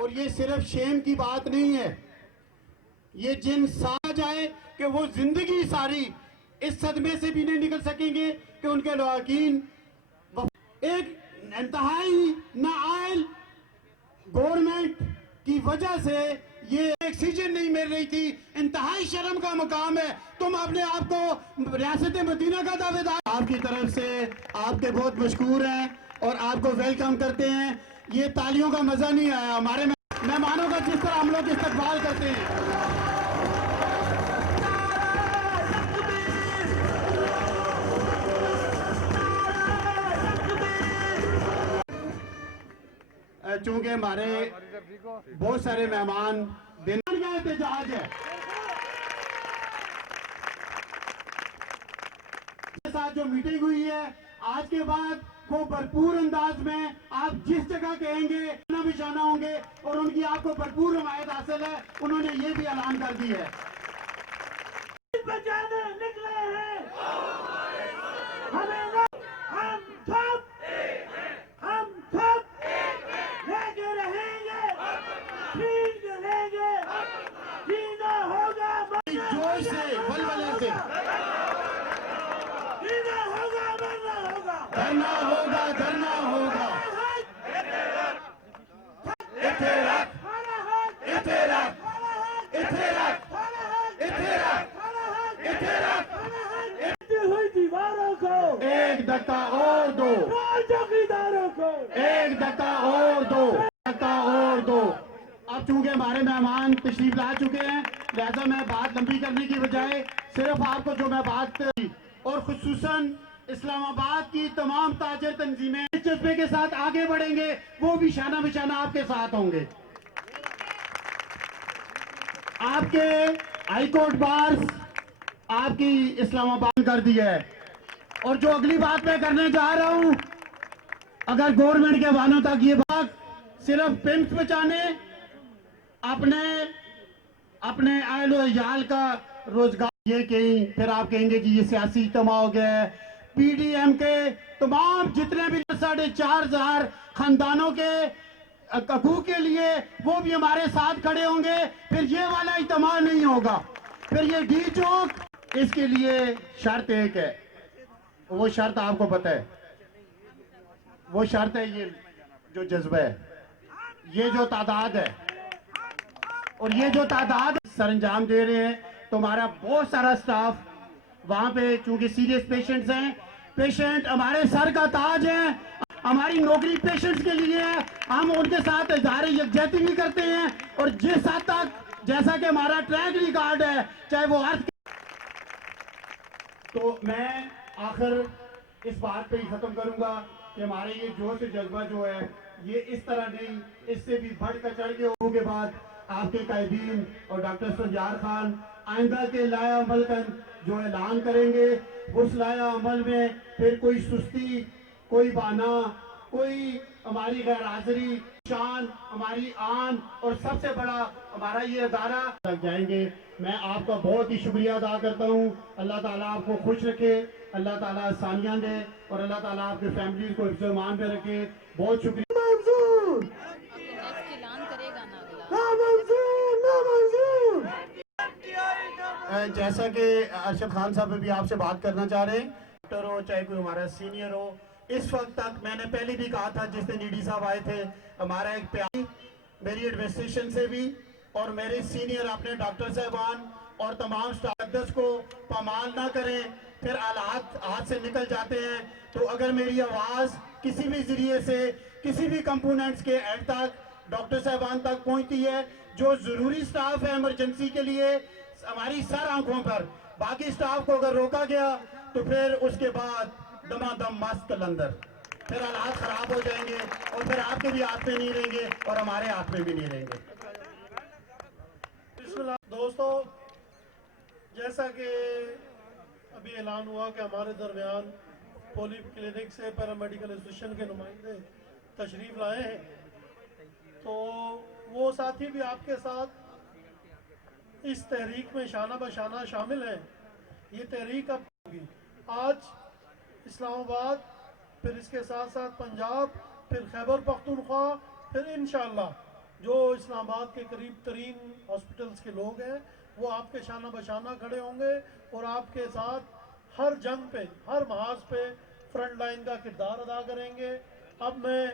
और ये सिर्फ शेम की बात नहीं है, ये जिन समझ जाए कि वो जिंदगी सारी इस सदमे से भी नहीं निकल सकेंगे कि उनके लवाकीन एक इंतहाई नाअहल गवर्नमेंट की वजह से ये ऑक्सीजन नहीं मिल रही थी। इंतहाई शर्म का मुकाम है, तुम अपने आप को रियासत मदीना का दावेदार। आपकी तरफ से आपके बहुत मशकूर हैं और आपको वेलकम करते हैं। ये तालियों का मजा नहीं आया, हमारे मेहमानों का जिस तरह हम लोग इस्तकबाल करते हैं। चूंकि हमारे बहुत सारे मेहमान दिन का एहतजाज है, साथ जो मीटिंग हुई है आज के बाद को भरपूर अंदाज में आप जिस जगह कहेंगे निशाना होंगे और उनकी आपको भरपूर हिमायत हासिल है। उन्होंने ये भी ऐलान कर दी है बचाने निकले हैं, हम सब लेके रहेंगे, ठीक रहेंगे, जीना होगा, जोश से बलबले से जीना होगा, मरना होगा, धरना होगा, धरना होगा। इथे रख, इथे रख, इथे रख, इथे रख, इथे रख। हुई दीवारों को एक धक्का और दो, चौकीदारों को एक धक्का और दो, धक्का और दो। अब चूंकि हमारे मेहमान तशरीफ ला चुके हैं, लिहाजा मैं बात लंबी करने की बजाय सिर्फ आपको जो मैं बात और खुसूसन इस्लामाबाद की तमाम ताजर तंजीमें इस जज्बे के साथ आगे बढ़ेंगे, वो भी शाना बिशाना आपके साथ होंगे। आपके हाईकोर्ट बार आपकी इस्लामाबाद कर दी है। और जो अगली बात मैं करने जा रहा हूं, अगर गवर्नमेंट के वालों तक ये बात सिर्फ पिम्स बचाने, अपने अपने अहल अयाल का रोजगार, ये कहीं फिर आप कहेंगे कि ये सियासी इज्तिमा हो गया है। पीडीएम के तमाम जितने भी 4,500 खानदानों के हकूक के लिए वो भी हमारे साथ खड़े होंगे। फिर ये वाला इज्तिमा नहीं होगा, फिर ये डी चौक। इसके लिए शर्त एक है, वो शर्त आपको पता है, वो शर्त है ये जो जज्बा है, ये जो तादाद है और ये जो तादाद सरंजाम दे रहे हैं। तो हमारा बहुत सारा स्टाफ वहां पे, चूंकि सीरियस पेशेंट्स हैं, पेशेंट हमारे सर का ताज है, हमारी नौकरी पेशेंट्स के लिए है। हम उनके साथ इजहार यकजहती भी करते हैं और जिस हद तक जैसा कि हमारा ट्रैक रिकॉर्ड है, चाहे वो अर्थ। तो मैं आखिर इस बात पे ही खत्म करूंगा कि हमारे ये जोश जज्बा जो है ये इस तरह नहीं, इससे भी बढ़ कर चढ़ के होने के बाद आपके कायदीन और डॉक्टर संजार खान आइंदा के लाया अमल का जो ऐलान करेंगे, उस लाया अमल में फिर कोई सुस्ती, कोई बहाना, कोई हमारी गैर हाजिरी, शान, हमारी आन और सबसे बड़ा हमारा ये अदारा लग जाएंगे। मैं आपका बहुत ही शुक्रिया अदा करता हूँ। अल्लाह ताला आपको खुश रखे, अल्लाह ताला आसानियाँ दे और अल्लाह ताला आपके फैमिली को इफ्तेमान पे रखे। बहुत शुक्रिया। मंजूर जैसा कि अरशद खान साहब भी आपसे बात करना चाह रहे हैं, डॉक्टर हो चाहे कोई हमारा सीनियर हो, इस वक्त तक मैंने पहले भी कहा था, जिस दिन ईडी साहब आए थे, हमारा एक प्यार मेरी एडमिनिस्ट्रेशन से भी और मेरे सीनियर अपने डॉक्टर साहबान और तमाम स्टाफ को पामाल ना करें, फिर हालात हाथ से निकल जाते हैं। तो अगर मेरी आवाज़ किसी भी जरिए से किसी भी कंपोनेंट्स के एंड तक डॉक्टर साहबान तक पहुंचती है, जो ज़रूरी स्टाफ है इमरजेंसी के लिए हमारी सर आंखों पर, बाकी स्टाफ को अगर रोका गया तो फिर उसके बाद दमादम मस्त कलंदर, फिर हालात खराब हो जाएंगे और फिर आपके भी हाथ में नहीं रहेंगे और हमारे हाथ में भी नहीं रहेंगे। दोस्तों, जैसा कि अभी ऐलान हुआ कि हमारे दरमियान पोलियो क्लिनिक से पैरामेडिकल एसोसिएशन के नुमाइंदे तशरीफ लाए हैं, तो वो साथी भी आपके साथ इस तहरीक में शाना बशाना शामिल हैं। ये तहरीक अब होगी आज इस्लामाबाद, फिर इसके साथ साथ पंजाब, फिर खैबर पख्तूनख्वा, फिर इंशाअल्लाह जो इस्लामाबाद के करीब तरीन हॉस्पिटल्स के लोग हैं वो आपके शाना बशाना खड़े होंगे और आपके साथ हर जंग पे, हर महाज पे फ्रंट लाइन का किरदार अदा करेंगे। अब मैं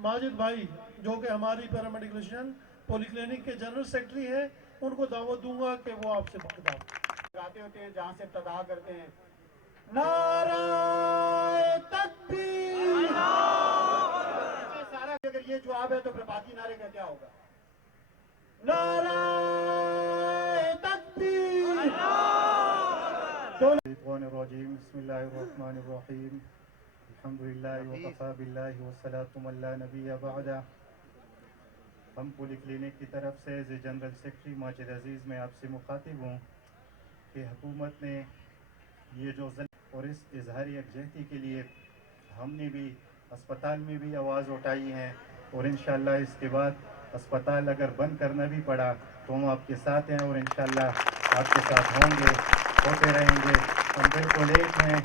माजिद भाई जो कि हमारी पैरामेडिकल पॉलीक्लिनिक के जनरल सेक्रेटरी हैं, उनको दावत दूंगा कि वो आपसे बखताब गाते होते हैं जहाँ से इब्तिदा करते हैं, नारे तकबीर। सारा अगर ये जवाब है तो फिर बाकी नारे का क्या होगा? नारे तकबीर। बिस्मिल्लाहिर्रहमानिर्रहीम अल्हम्दुलिल्लाहि व कफ़ा बिल्लाहि वस्सलातु अला नबिय्य बअदा। हम पॉलीक्लिनिक की तरफ से एज जनरल सेक्रेटरी माजिद अजीज़ में आपसे मुखातिब हूँ कि हुकूमत ने ये जो और इस इजहार यकजहती के लिए हमने भी अस्पताल में भी आवाज़ उठाई है और इंशाअल्लाह इसके बाद अस्पताल अगर बंद करना भी पड़ा तो हम आपके साथ हैं और इंशाअल्लाह आपके साथ होंगे, होते रहेंगे। हम बिल्कुल एक हैं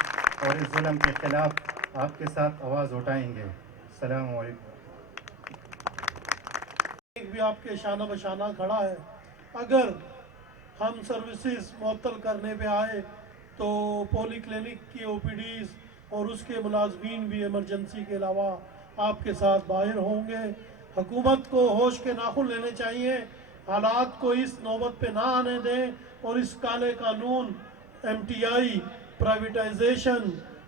और इस जुल्म के ख़िलाफ़ आपके साथ आवाज़ उठाएंगे। अस्सलामु अलैकुम। भी आपके शाना बशाना खड़ा है। अगर हम सर्विसेज मुअत्तल करने पे आए तो पॉलीक्लिनिक की ओपीडीज और उसके मुलाजमीन भी इमरजेंसी के अलावा आपके साथ बाहर होंगे। हुकूमत को होश के नाखुन लेने चाहिए, हालात को इस नौबत पे ना आने दें और इस काले कानून MTI, प्राइवेटाइजेशन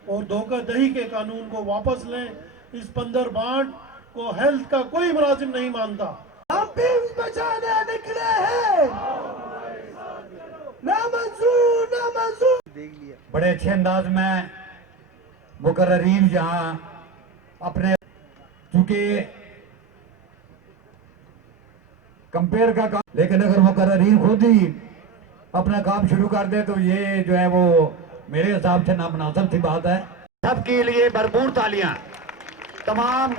और धोखाधड़ी के कानून को वापस लें। इस पंदर बांट को हेल्थ का कोई मुलाजिम नहीं मानता। हम बीम्स बचाने निकले हैं। ना मंजूर, ना मंजूर। बड़े अच्छे अंदाज में मुकर्रीन यहाँ अपने, चूंकि कंपेयर का काम, लेकिन अगर मुकर्रीन खुद ही अपना काम शुरू कर दे तो ये जो है वो मेरे हिसाब से नामुनासिब सी बात है। सबके लिए भरपूर तालियां। तमाम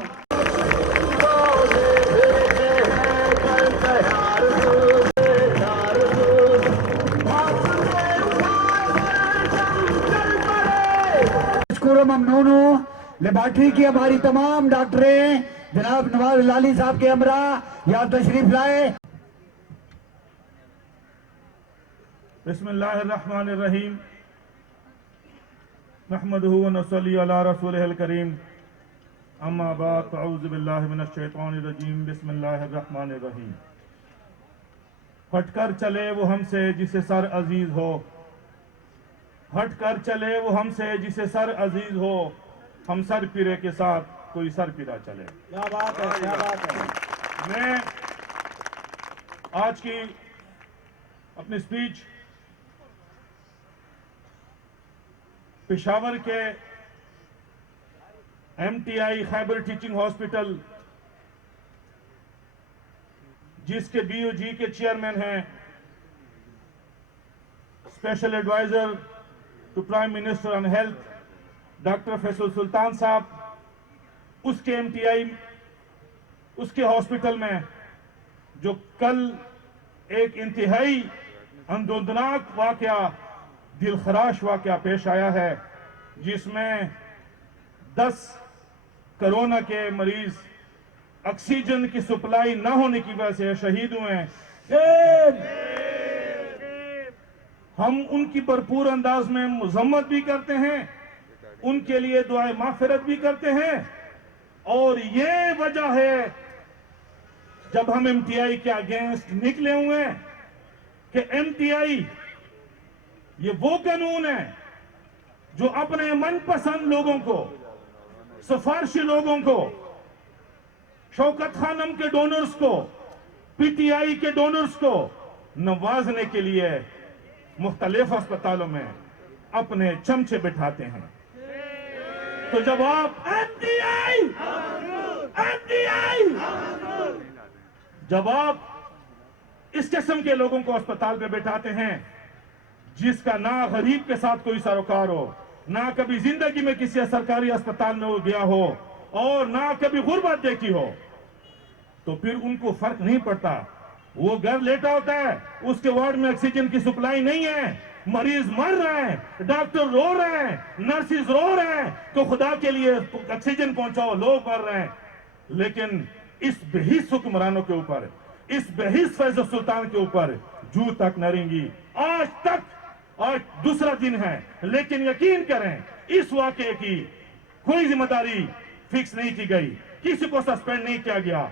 ममनून हूँ। लेबॉर्ट्री की हमारी तमाम डॉक्टरें जनाब नवाज लाली साहब के हमरा यहाँ तशरीफ लाए। बिस्मिल्लाहिर्रहमानिर्रहीम नहमदुहु व नसल्ली अला रसूलिहिल करीम अम्मा बाद अऊज़ु बिल्लाहि मिनश शैतानिर रजीम बिस्मिल्लाहिर्रहमानिर्रहीम। हटकर चले वो हमसे जिसे सर अजीज हो, हटकर चले वो हमसे जिसे सर अजीज हो, हम सर पीरे के साथ कोई सर पीरा चले। क्या बात है, क्या बात है। मैं आज की अपनी स्पीच पेशावर के MTI खैबर टीचिंग हॉस्पिटल जिसके BOG के चेयरमैन हैं special adviser to prime minister on health doctor Faisal Sultan साहब, उसके MTI उसके हॉस्पिटल में जो कल एक इंतहाई अंदोदनाक वाकया, दिलखराश वाकया पेश आया है, जिसमें 10 कोरोना के मरीज ऑक्सीजन की सप्लाई न होने की वजह से शहीद हुए हैं। हम उनकी भरपूर अंदाज में मजम्मत भी करते हैं, उनके लिए दुआए माफिरत भी करते हैं। और ये वजह है जब हम MTI के अगेंस्ट निकले हुए हैं कि MTI ये वो कानून है जो अपने मनपसंद लोगों को, सिफारशी लोगों को, शौकत खानम के डोनर्स को, PTI के डोनर्स को नवाजने के लिए मुख्तलिफ अस्पतालों में अपने चमचे बिठाते हैं। तो जब आप जब आप इस किस्म के लोगों को अस्पताल में बैठाते हैं जिसका ना गरीब के साथ कोई सरोकार हो, ना कभी जिंदगी में किसी सरकारी अस्पताल में वो गया हो और ना कभी गुर्बत देखी हो, तो फिर उनको फर्क नहीं पड़ता। वो घर लेटा होता है, उसके वार्ड में ऑक्सीजन की सप्लाई नहीं है, मरीज मर रहे हैं, डॉक्टर रो रहे हैं, नर्सिस रो रहे हैं, तो खुदा के लिए ऑक्सीजन पहुंचाओ, लोग मर रहे हैं। लेकिन इस बेहिस हुक्मरानों के ऊपर, इस बेहिस फैजल सुल्तान के ऊपर जू तक न रेंगी। आज तक, आज दूसरा दिन है, लेकिन यकीन करें इस वाकये की कोई जिम्मेदारी फिक्स नहीं की गई, किसी को सस्पेंड नहीं किया गया,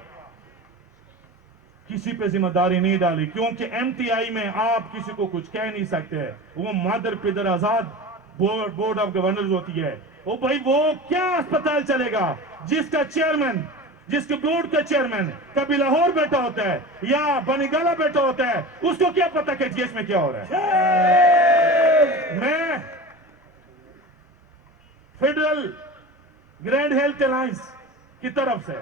किसी पे जिम्मेदारी नहीं डाली, क्योंकि एमटीआई में आप किसी को कुछ कह नहीं सकते। वो मादर पिदर आजाद बोर्ड ऑफ गवर्नर्स होती है। ओ भाई, वो क्या अस्पताल चलेगा जिसका चेयरमैन, जिसके बोर्ड का चेयरमैन कभी लाहौर बैठा होता है या बनीगाला बैठा होता है, उसको क्या पता कि जीएस में क्या हो रहा है। मैं फेडरल ग्रैंड हेल्थ अलायंस की तरफ से,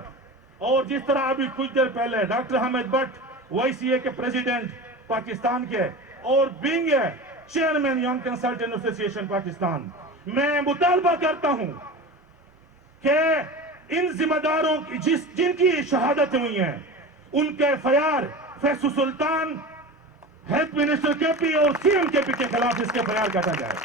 और जिस तरह अभी कुछ देर पहले डॉक्टर अहमद भट्ट वाईसीए के प्रेसिडेंट पाकिस्तान के और being chairman young consultant association Pakistan, मैं मुतालबा करता हूं कि इन जिम्मेदारों की जिनकी शहादतें हुई हैं, उनके एफआईआर फैसल सुल्तान, हेल्थ मिनिस्टर केपी और सीएम केपी के खिलाफ इसके एफआईआर काटा जाए।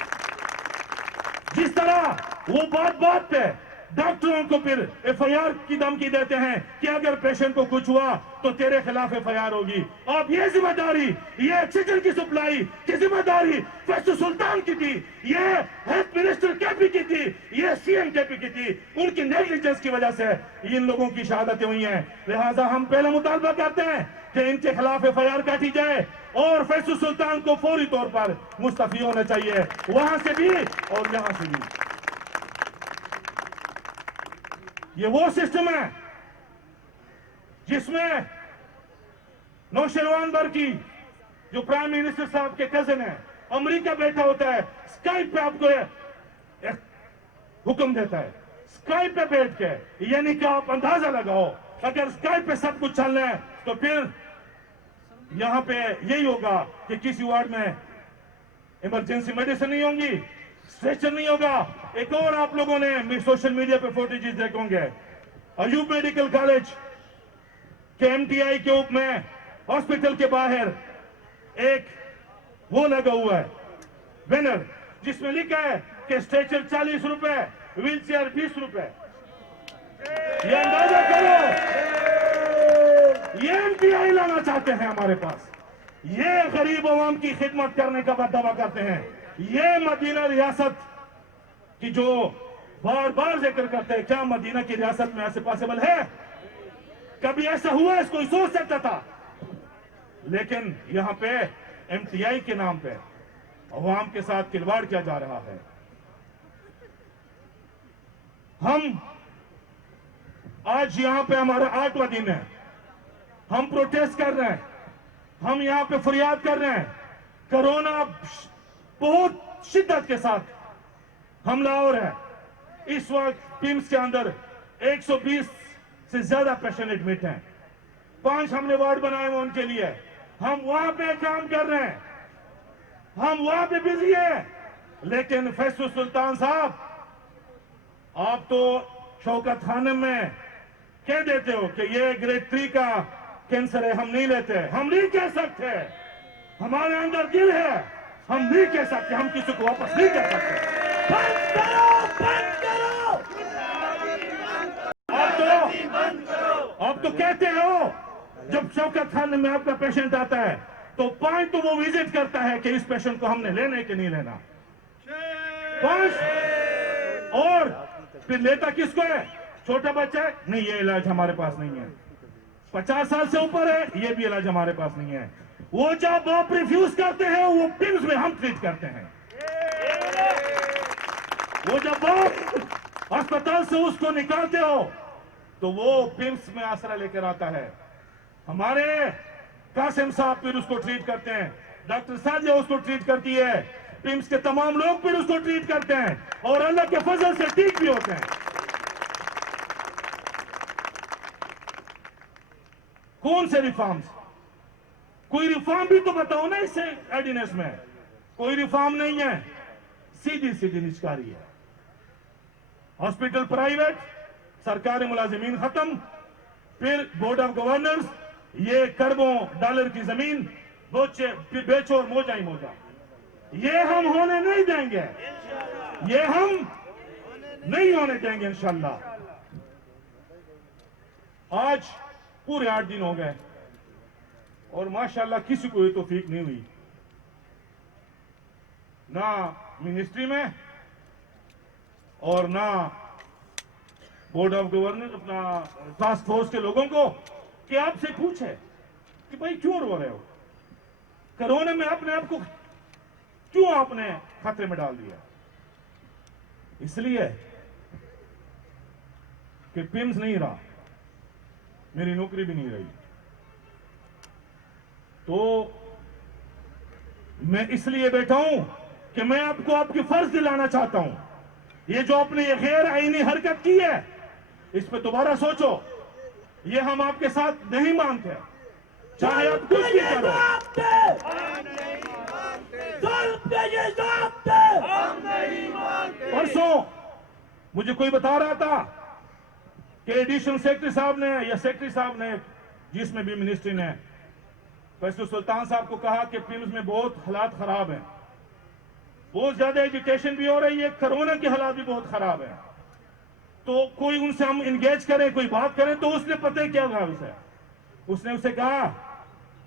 जिस तरह वो बात पे डॉक्टरों को फिर एफआईआर की धमकी देते हैं कि अगर पेशेंट को कुछ हुआ तो तेरे खिलाफ एफआईआर होगी। अब ये जिम्मेदारी, ये ऑक्सीजन की सप्लाई की जिम्मेदारी फैसल सुल्तान की थी, ये हेल्थ मिनिस्टर केपी की थी, ये सीएम केपी की थी। उनकी नेग्लिजेंस की वजह से इन लोगों की शहादतें हुई हैं। लिहाजा हम पहले मुतालबा करते हैं कि इनके खिलाफ एफआईआर काटी जाए और फैसल सुल्तान को फौरी तौर पर मुस्तफी होना चाहिए, वहां से भी और यहां से भी। ये वो सिस्टम है जिसमें नौशरवान बर्की, जो प्राइम मिनिस्टर साहब के कजन है, अमेरिका बैठा होता है, स्काइप पे आपको एक हुक्म देता है, स्काइप पे बैठ के, यानी कि आप अंदाजा लगाओ अगर स्काइप पे सब कुछ चल रहा है तो फिर यहां पे यही होगा कि किसी वार्ड में इमरजेंसी मेडिसिन नहीं होंगी, स्ट्रेचर नहीं होगा। एक और आप लोगों ने सोशल मीडिया पे फोटेजेस देखे होंगे, अयूब मेडिकल कॉलेज के एमटीआई के ऊपर में हॉस्पिटल के बाहर एक वो लगा हुआ है बैनर, जिसमें लिखा है कि स्ट्रेचर 40 रुपए, व्हील चेयर 20 रुपए। ये अंदाजा करो, ये एमटीआई लाना चाहते हैं हमारे पास, ये गरीब आवाम की खिदमत करने का दावा करते हैं। ये मदीना रियासत की जो बार बार जिक्र करते हैं, क्या मदीना की रियासत में ऐसे पॉसिबल है? कभी ऐसा हुआ इसको सोच सकता था? लेकिन यहां पे एमटीआई के नाम पे अवाम के साथ खिलवाड़ किया जा रहा है। हम आज यहां पे हमारा 8वां दिन है, हम प्रोटेस्ट कर रहे हैं, हम यहां पे फरियाद कर रहे हैं। कोरोना बहुत शिद्दत के साथ हमला हो रहा है। इस वक्त पिम्स के अंदर 120 से ज्यादा पेशेंट एडमिट हैं। 5 हमने वार्ड बनाए हुए उनके लिए, हम वहां पे काम कर रहे हैं, हम वहां पे बिजी हैं। लेकिन फैसल सुल्तान साहब, आप तो शौकत खानम में कह देते हो कि ये ग्रेड 3 का कैंसर है, हम नहीं लेते। हम नहीं कह सकते, हमारे अंदर दिल है, हम नहीं कह सकते, हम किसी को वापस नहीं कह सकते। बंद करो, बंद करो। आप तो कहते हो, जब शौकत खान में आपका पेशेंट आता है तो 5 तो वो विजिट करता है कि इस पेशेंट को हमने लेना है कि नहीं लेना, 5। और फिर लेता किसको है? छोटा बच्चा है, नहीं ये इलाज हमारे पास नहीं है। 50 साल से ऊपर है, ये भी इलाज हमारे पास नहीं है। वो जब आप रिफ्यूज करते हैं, वो पिम्स में हम ट्रीट करते हैं। वो जब आप अस्पताल से उसको निकालते हो तो वो पिम्स में आसरा लेकर आता है। हमारे कासिम साहब फिर उसको ट्रीट करते हैं, डॉक्टर साजिया उसको ट्रीट करती है, पिम्स के तमाम लोग फिर उसको ट्रीट करते हैं और अल्लाह के फजल से ठीक भी होते हैं। कौन से रिफॉर्म्स? कोई रिफॉर्म भी तो बताओ ना इससे ऑर्डिनेंस में। कोई रिफॉर्म नहीं है, सीधी सीधी निष्कारी है। हॉस्पिटल प्राइवेट, सरकारी मुलाजिमीन खत्म, फिर बोर्ड ऑफ गवर्नर्स, ये खरबों डॉलर की जमीन बेचो और मोजा ही मोजा। ये हम होने नहीं देंगे, ये हम नहीं होने देंगे इंशाल्लाह। आज पूरे 8 दिन हो गए और माशाल्लाह किसी को ये तौफीक नहीं हुई, ना मिनिस्ट्री में और ना बोर्ड ऑफ गवर्नर अपना टास्क फोर्स के लोगों को, कि आपसे पूछे कि भाई क्यों रो रहे हो, कोरोना में अपने आप को क्यों आपने खतरे में डाल दिया। इसलिए कि पिम्स नहीं रहा, मेरी नौकरी भी नहीं रही, तो मैं इसलिए बैठा हूं कि मैं आपको आपकी फर्ज दिलाना चाहता हूं। ये जो आपने ये गैर आईनी हरकत की है, इस पे दोबारा सोचो। ये हम आपके साथ नहीं मानते, चाहे आप कुछ भी करो। परसों मुझे कोई बता रहा था कि एडिशनल सेक्रेटरी साहब ने या सेक्रेटरी साहब ने, जिसमें भी मिनिस्ट्री ने, फैसल सुल्तान साहब को कहा कि पिम्स में बहुत हालात खराब हैं, बहुत ज्यादा एजुकेशन भी हो रही है, कोरोना के हालात भी बहुत खराब है, तो कोई उनसे हम इंगेज करें, कोई बात करें। तो उसने पता है क्या कहा उसने उसे कहा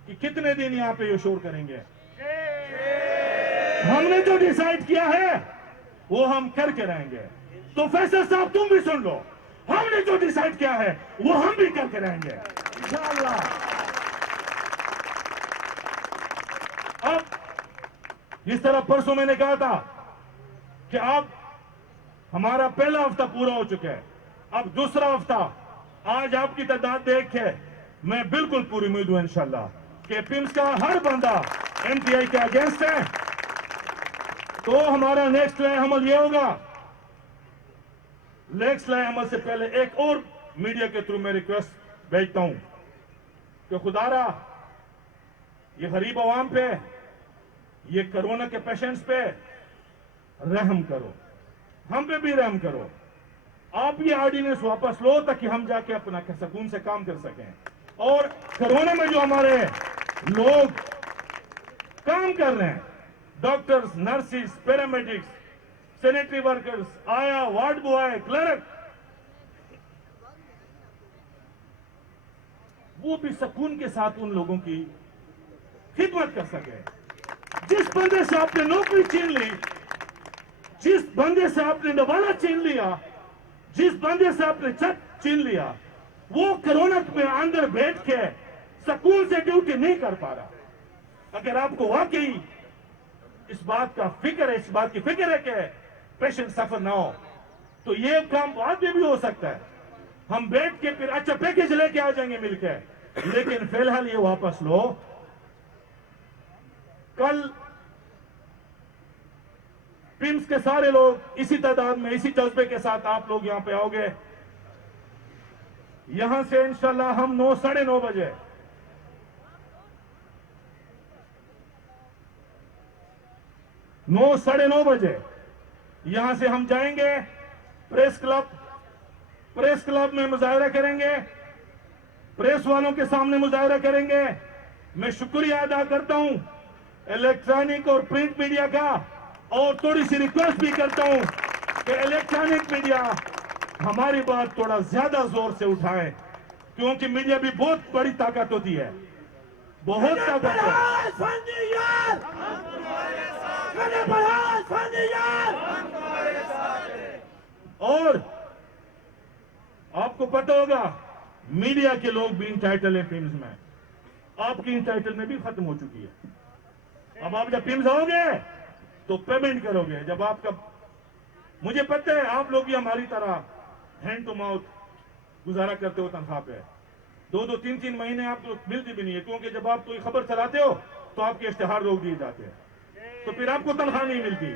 कि कितने दिन यहां पे ये शोर करेंगे, हमने जो डिसाइड किया है वो हम करके रहेंगे। तो फैसल साहब तुम भी सुन लो, हमने जो डिसाइड किया है वो हम भी करके रहेंगे इंशाअल्लाह। अब जिस तरह परसों मैंने कहा था कि अब हमारा पहला हफ्ता पूरा हो चुका है, अब दूसरा हफ्ता, आज आपकी तादाद देख के मैं बिल्कुल पूरी उम्मीद हूं इंशाअल्लाह कि पिम्स का हर बंदा एमटीआई के अगेंस्ट है। तो हमारा नेक्स्ट लय अमल ये होगा। नेक्स्ट लय अमल से पहले एक और मीडिया के थ्रू मैं रिक्वेस्ट भेजता हूं कि खुदारा ये गरीब आवाम पे, ये कोरोना के पेशेंट्स पे रहम करो, हम पे भी रहम करो। आप ये ऑर्डिनेंस वापस लो ताकि हम जाके अपना सुकून से काम कर सकें। और कोरोना में जो हमारे लोग काम कर रहे हैं, doctors, nurses, paramedics, sanitary workers, आया, वार्ड बॉय, क्लर्क, वो भी सुकून के साथ उन लोगों की खिदमत कर सके। जिस बंदे से आपने नौकरी छीन ली, जिस बंदे से आपने नवाला छीन लिया, जिस बंदे से आपने छत छीन लिया, वो कोरोना में अंदर बैठ के सुकून से ड्यूटी नहीं कर पा रहा। अगर आपको वाकई इस बात का फिक्र है, इस बात की फिक्र है कि पेशेंट सफर ना हो, तो ये काम बाद में भी हो सकता है। हम बैठ के फिर अच्छा पैकेज लेके आ जाएंगे मिलके, लेकिन फिलहाल ये वापस लो। कल पिम्स के सारे लोग इसी तादाद में, इसी जज्बे के साथ आप लोग यहां पे आओगे। यहां से इंशाल्लाह हम 9, साढ़े 9 बजे साढ़े नौ बजे यहां से हम जाएंगे प्रेस क्लब में मुजाहरा करेंगे, प्रेस वालों के सामने मुजाहरा करेंगे। मैं शुक्रिया अदा करता हूं इलेक्ट्रॉनिक और प्रिंट मीडिया का, और थोड़ी सी रिक्वेस्ट भी करता हूं कि इलेक्ट्रॉनिक मीडिया हमारी बात थोड़ा ज्यादा जोर से उठाए, क्योंकि मीडिया भी बहुत बड़ी ताकत होती है, बहुत ताकत है। और आपको पता होगा मीडिया के लोग भी इंटाइटल है पिम्स में, आपकी इंटाइटलमेंट भी खत्म हो चुकी है। अब आप जब पिम्स आओगे तो पेमेंट करोगे। जब आपका, मुझे पता है आप लोग भी हमारी तरह हैंड टू माउथ गुजारा करते हो तनख्वाह पे, 2-2, 3-3 महीने आपको मिलती भी नहीं है, क्योंकि जब आप कोई खबर चलाते हो तो आपके इश्तेहार रोक दिए जाते हैं, तो फिर आपको तनख्वाह नहीं मिलती।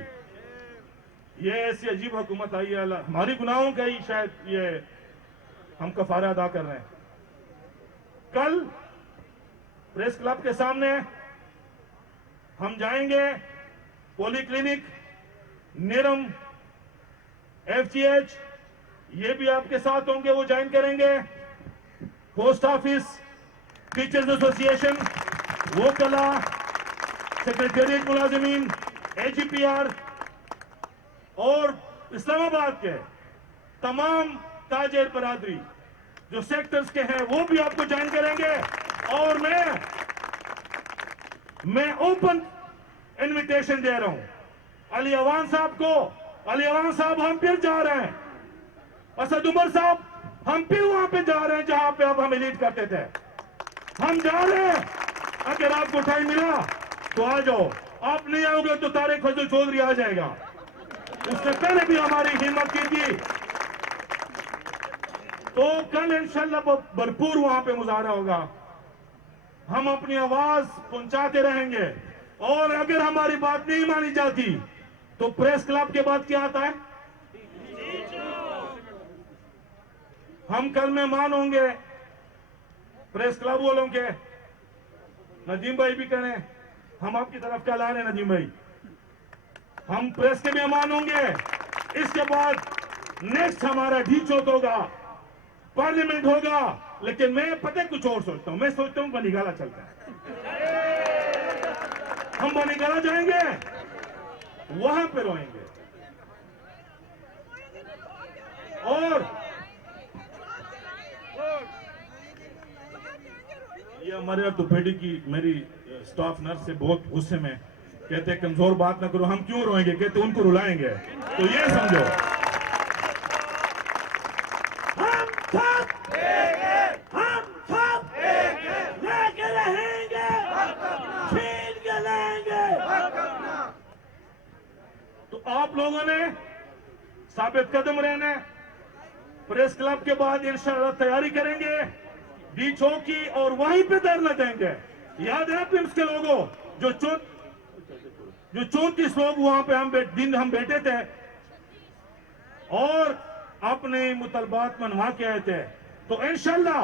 ये ऐसी अजीब हुकूमत आई है, हमारी गुनाहों का ही शायद ये हम कफारा अदा कर रहे हैं। कल प्रेस क्लब के सामने हम जाएंगे, पॉलीक्लिनिक, नेरम, एफजीएच, ये भी आपके साथ होंगे, वो ज्वाइन करेंगे। पोस्ट ऑफिस, टीचर्स एसोसिएशन, वो कला, सेक्रेटेरिएट मुलाजिमीन, एजीपीआर और इस्लामाबाद के तमाम ताजिर बरादरी, जो सेक्टर्स के हैं वो भी आपको ज्वाइन करेंगे। और मैं ओपन इनविटेशन दे रहा हूं अली अवान साहब को। अली अवान साहब, हम फिर जा रहे हैं। असद उमर साहब, हम फिर वहां पे जा रहे हैं जहां पे आप हमें लीड करते थे। हम जा रहे हैं। अगर आपको टाइम मिला तो आ जाओ, आप नहीं आओगे तो तारिक फजल चौधरी आ जाएगा। उसने पहले भी हमारी हिम्मत की थी। तो कल इंशाल्लाह भरपूर वहां पे मुजाहरा होगा। हम अपनी आवाज पहुंचाते रहेंगे। और अगर हमारी बात नहीं मानी जाती तो प्रेस क्लब के बाद क्या आता है? हम कल मेहमान होंगे प्रेस क्लब वालों के। नदीम भाई भी करें, हम आपकी तरफ कल आ रहे हैं नदीम भाई। हम प्रेस के मेहमान होंगे। इसके बाद नेक्स्ट हमारा डी चौक होगा, पार्लियामेंट होगा। लेकिन मैं पता कुछ और सोचता हूं। मैं सोचता हूं बनीगाला चलता है। हम बनीगाला जाएंगे, वहां पे रोएंगे। और ये हमारे ऑर्थोपेडिक की मेरी स्टाफ नर्स से बहुत गुस्से में कहते हैं कमजोर बात ना करो। हम क्यों रोएंगे? कहते उनको रुलाएंगे। तो ये समझो, हम सब लेके रहेंगे, छीन के लेंगे। तो आप लोगों ने साबित कदम रहना है। प्रेस क्लब के बाद इंशाल्लाह तैयारी करेंगे डी चौक की, और वहीं पे धरना देंगे। याद है पिम्स के लोगों, जो 34 लोग वहां पे हम बैठे थे और अपने मुतलबात मनवा के आए थे। तो इंशाल्लाह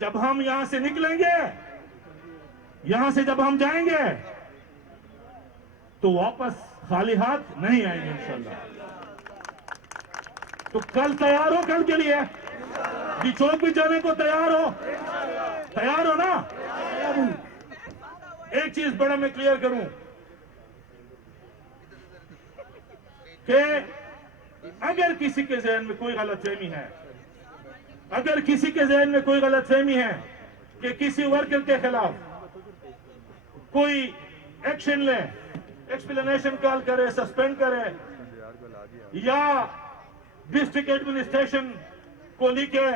जब हम यहां से निकलेंगे, यहां से जब हम जाएंगे तो वापस खाली हाथ नहीं आएंगे इंशाल्लाह। तो कल तैयार हो? कल के लिए डी चौक भी जाने को तैयार हो? तैयार हो ना? एक चीज बड़ा मैं क्लियर करूं कि अगर किसी के जहन में कोई गलतफहमी है, अगर किसी के जहन में कोई गलतफहमी है कि किसी वर्कर के खिलाफ कोई एक्शन ले, एक्सप्लेनेशन कॉल करे, सस्पेंड करे, या डिस्ट्रिक्ट एडमिनिस्ट्रेशन को लिखे,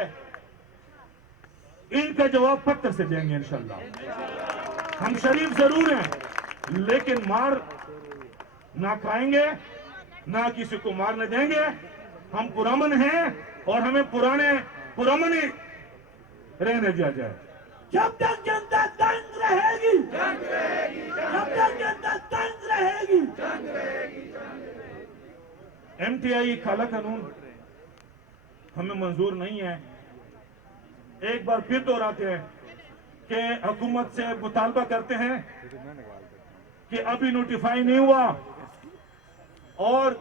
इनका जवाब पत्थर से देंगे इंशाल्लाह। हम शरीफ जरूर हैं लेकिन मार ना खाएंगे, ना किसी को मारने देंगे। हम पुरअमन हैं और हमें पुरअमन ही रहने दिया जाए। जब तक जनता तंग रहेगी, जब तक जनता तंग रहेगी। MTI काला कानून हमें मंजूर नहीं है। एक बार फिर दोहराते हैं कि हुकूमत से मुतालबा करते हैं कि अभी नोटिफाई नहीं हुआ और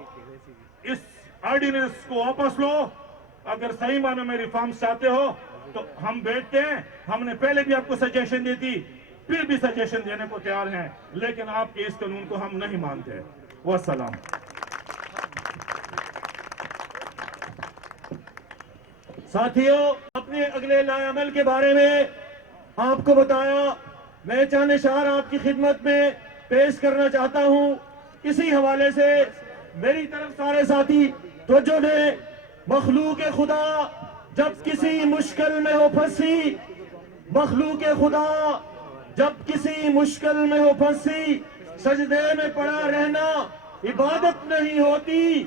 इस ऑर्डिनेंस को वापस लो। अगर सही मायने में रिफॉर्म्स चाहते हो तो हम बैठते हैं। हमने पहले भी आपको सजेशन दी थी, फिर भी सजेशन देने को तैयार हैं, लेकिन आपके इस कानून को हम नहीं मानते। वस्सलाम। साथियों, अपने अगले लाएअमल के बारे में आपको बताया। मैं चंद इशार आपकी खिदमत में पेश करना चाहता हूं। इसी हवाले से मेरी तरफ सारे साथी तवज्जो दें। मखलूक खुदा जब किसी मुश्किल में हो फंसी, मखलूक खुदा जब किसी मुश्किल में हो फंसी, सजदे में पड़ा रहना इबादत नहीं होती।